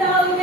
daw